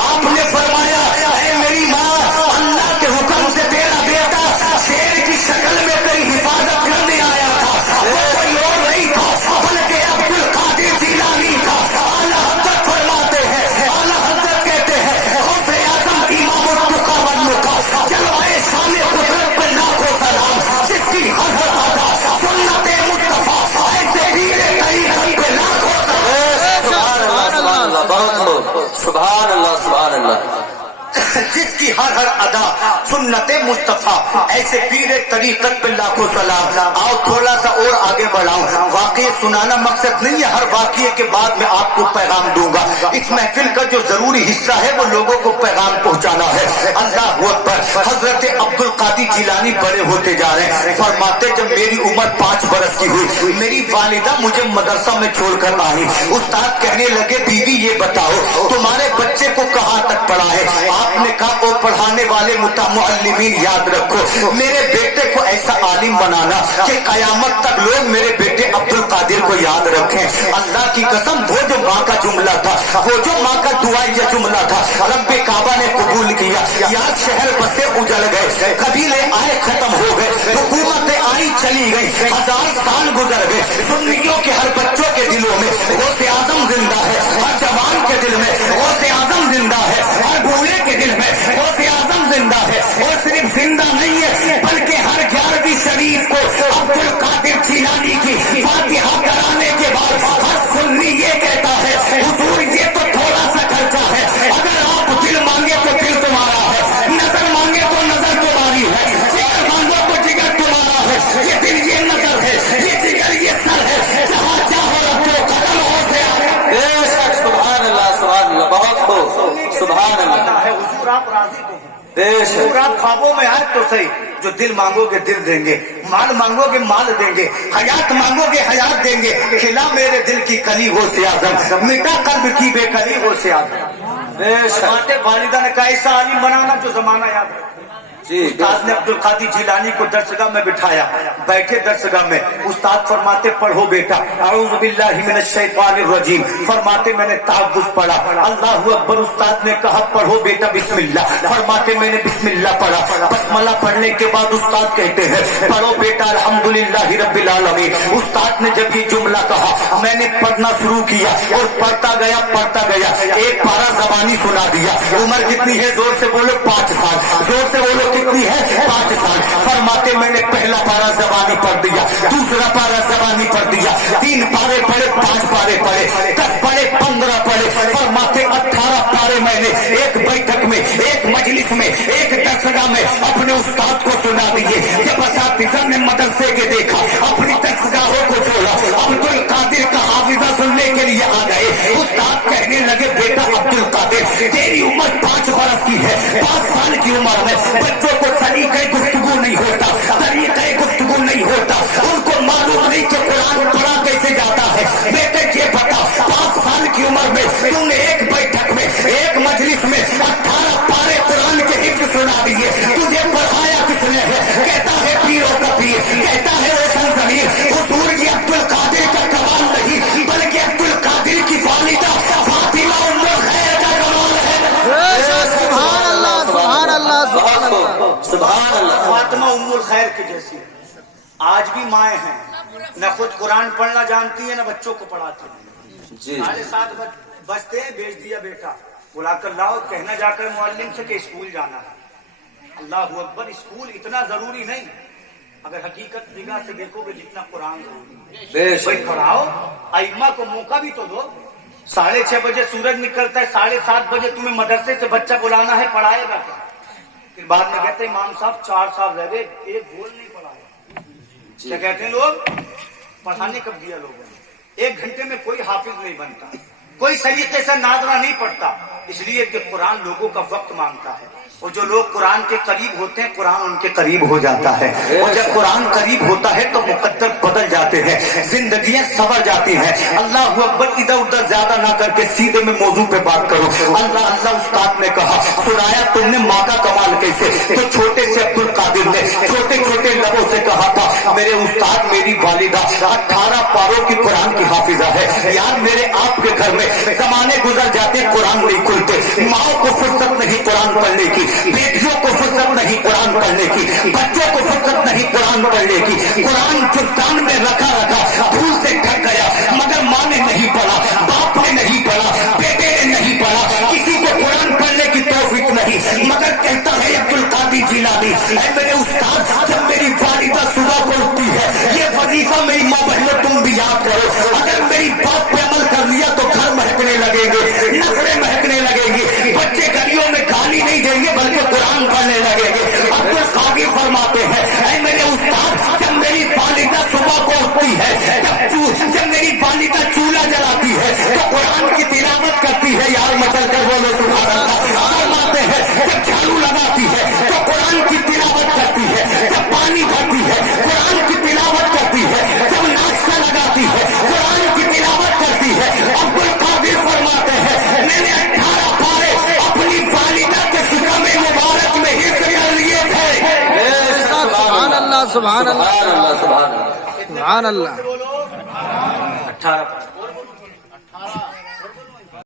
आपने फरमाया है मेरी माँ, अल्लाह के हुक्म से तेरा बेटा शेर की शक्ल में तेरी हिफाजत करने आया था, वो कोई और नहीं था बल्कि अब्दुल कादिर जिलानी था। आला हज़रत फरमाते हैं, आला हज़रत कहते हैं, गौसे आज़म इमाम तुका वन्नुका, जलवाए शान कुदरत पे लाखों सलाम, जिसकी हर हर अदा सुन्नते मुस्तफा, ऐसे पीरे तरीक़त पे लाखों सुभान अल्लाह सुभान अल्लाह। जिसकी हर हर अदा सुन्नते मुस्तफा, ऐसे पीरे तरीक़त पे लाखों सलाम। आओ थोड़ा सा और आगे बढ़ाऊं। वाक़ई सुनाना मकसद नहीं है, हर वाक़ये के बाद मैं आपको पैगाम दूंगा। इस महफिल का जो जरूरी हिस्सा है वो लोगों को पैगाम पहुंचाना है। अल्लाह अकबर। हजरत अब्दुल कादिर जिलानी बड़े होते जा रहे हैं। फरमाते जब मेरी उम्र 5 बरस की हुई, मेरी वालिदा मुझे मदरसा में छोड़कर आई। उस्ताद कहने लगे बीवी ये बताओ तुम्हारे बच्चे को कहाँ तक पढ़ा है? आपने कहा वो पढ़ाने वाले मुअल्लिमीन याद रखो, मेरे बेटे को ऐसा आलिम बनाना कि कयामत तक लोग मेरे बेटे अब्दुल कादिर को याद रखें। अल्लाह की कसम, वो जो माँ का जुमला था, वो जो माँ का दुआ या जुमला था, रब्बे काबा ने कबूल किया। याद शहर बसे उजड़ गए, कबीले आए खत्म हो गए, हुकूमतें आई चली गई, 1000 साल गुजर गए। सुन्नियों के हर बच्चों के दिलों में गौसे आज़म जिंदा है, हर जवान के दिल में गौसे आज़म जिंदा है, हर बूढ़े के दिल में गौसे आज़म जिंदा है। और सिर्फ जिंदा नहीं है बल्कि हर 11वीं शरीफ को अब्दुल कादिर जिलानी की फातिहा कराने के बाद हर सुन्नी ये कहता है हुजूर ये तो थोड़ा सा खर्चा है, अगर आप दिल मांगे तो दिल तुम्हारा है, नजर मांगे तो नजर तुम्हारी है, जिगर मांगो तो जिगर तुम्हारा है। ये दिल ये नजर है, ये जिगर ये सर है, जहाँ चाहो रखो कदम हो से सुभान अल्लाह बहुत खूब सुभान अल्लाह है। हुजूर आप राजी हो, बेशक आप ख्वाबों में आए तो सही, जो दिल मांगोगे दिल देंगे, माल मांगोगे माल देंगे, हयात मांगोगे हयात देंगे। खिला मेरे दिल की कली हो से आज़म, मिटा कल्ब की बेकली हो से आज़म। बेशक वालिदा ने कहा ऐसा आलिम बनाना जो जमाना याद रखे। उस्ताद ने अब्दुल कादिर जिलानी को दरसगाह में बिठाया, बैठे दरसगाह में। उस्ताद फरमाते पढ़ो बेटा अऊज़ु बिल्लाहि मिनश शैतानिर रजीम, फरमाते मैंने तहव्वुज़ पढ़ा, अल्लाहु अकबर। उस्ताद ने कहा पढ़ो बेटा बिस्मिल्लाह, फरमाते मैंने बिस्मिल्लाह पढ़ा। बसमला पढ़ने के बाद उस्ताद कहते हैं पढ़ो बेटा अल्हम्दुलिल्लाहि रब्बिल आलमीन। उस्ताद ने जब ये जुमला कहा मैंने पढ़ना शुरू किया और पढ़ता गया एक पारा ज़बानी सुना दिया। उम्र कितनी है? जोर से बोलो 5 साल। जोर से बोलो कितनी है? 5 साल। फरमाते मैंने पहला पारा ज़बानी पढ़ दिया, दूसरा पारा ज़बानी पढ़ दिया, 3 पारे पढ़े, 5 पारे पढ़े, 10 पढ़े, 15 पढ़े। फरमाते 18 पारे मैंने एक बैठक में, एक मजलिस में, एक दरसगाह में अपने उस्ताद को सुना दिए। जब असातिज़ा ने मदरसे के देखा, अपनी दरसगाहों को छोड़ा, अब्दुल कादिर का हाफिज़ा सुनने के लिए आ गए। उस्ताद कहने लगे बेटा अब्दुल कादिर तेरी उम्र 5 बरस की है, 5 साल की उम्र में बच्चों को सलीक़े गुफ्तगू नहीं होता, तरीक़े गुफ्तगू नहीं होता, उनको मालूम नहीं कि कुरान पढ़ा कैसे जाता है। बेटे ये बता 5 साल की उम्र में तुमने एक बैठक में, एक मजलिस में 18 पारे कुरान के हिफ्ज़ सुना दिए, तुझे पढ़ाया किसने है? कहता है पीरों का पीर, कहता है रोशन ज़मीर। हुजूर ये अब्दुल कादिर का कमाल नहीं बल्कि अब्दुल कादिर की वालिदा फातिमा उम्मुल खैर का कमाल है। सुभान अल्लाह सुभान अल्लाह सुभान अल्लाह। फातिमा उम्मुल खैर की जैसी आज भी माएँ हैं, न खुद कुरान पढ़ना जानती है न बच्चों को पढ़ाती है। 7:30 बजते भेज दिया बेटा, बुलाकर लाओ, कहना जाकर मुअल्लिम से कि स्कूल जाना है। अल्लाहु अकबर। स्कूल इतना जरूरी नहीं, अगर हकीकत निगाह से देखोगे जितना कुरान जरूरी है। भाई पढ़ाओ, अइम्मा को मौका भी तो दो। 6:30 बजे सूरज निकलता है, 7:30 बजे तुम्हें मदरसे से बच्चा बुलाना है, पढ़ाएगा क्या? फिर बाद में कहते इमाम साहब 4 साल रह गए, एक गोल नहीं पढ़ाया। क्या कहते हैं लोग? पढ़ाने कब दिया लोगों ने? 1 घंटे में कोई हाफिज नहीं बनता, कोई सलीके से नादरा नहीं पढ़ता, इसलिए कि कुरान लोगों का वक्त मांगता है। और जो लोग कुरान के करीब होते हैं कुरान उनके करीब हो जाता है, और जब कुरान करीब होता है तो मुकद्दर बदल जाते जाते हैं, जिंदगियां संवर जाती हैं। अल्लाह अकबर, इधर उधर ज्यादा ना करके सीधे में मौजू पे बात करो। अल्लाह अल्लाह उस्ताद ने कहा, सुनाया तुमने माँ का कमाल कैसे, तो छोटे से अब्दुल कादिर ने छोटे छोटे लबों से कहा था, मेरे उस्ताद मेरी वालिदा 18 पारों की कुरान की हाफिजा है। यार मेरे आपके घर में जमाने गुजर जाते, कुरान नहीं खुलते, माओ को फुर्सत नहीं कुरान पढ़ने की, बेटियों को फुर्सत नहीं कुरान पढ़ने की, बच्चों को फुर्सत नहीं कुरान पढ़ने की। कुरान चुस्तान में रखा रखा धूल से ढक गया, मगर माँ ने नहीं पढ़ा, बाप ने नहीं पढ़ा, बेटे ने नहीं पढ़ा, किसी को कुरान पढ़ने की तौफीक नहीं। मगर कहता है अब्दुल कादिर जिलानी, मेरे उस्ताद जब मेरी वालिदा सुबह को उठती है, ये वजीफा मेरी माँ बहनों तुम भी याद करो, अगर मेरी बात पे अमल कर लिया तो घर महकने लगेंगे, नजरें महकने लगेंगी, बच्चे गलियों में गाली नहीं देंगे बल्कि कुरान पढ़ने लगेंगे। अब्दुल कादिर फरमाते हैं, ऐ मेरे उस्ताद जब मेरी वालिदा सुबह को उठती है, जब मेरी वालिदा चूल्हा जलाती है तो कुरान की तिलावत करती है। यार मचल कर बोलो सुभान अल्लाह। फरमाते हैं जब झाड़ू लगाती है तो कुरान की तिलावत करती है, जब पानी भरती है कुरान की तिलावत करती है, जब नाश्ता लगाती है कुरान की तिलावत करती है। अब्दुल कादिर फरमाते हैं, मैंने 18 पारे अपनी वालिदा के शिकम मुबारक में हिस्से कर लिए थे। सुभान अल्लाह, सुभान अल्लाह, सुभान अल्लाह, सुभान अल्लाह। 18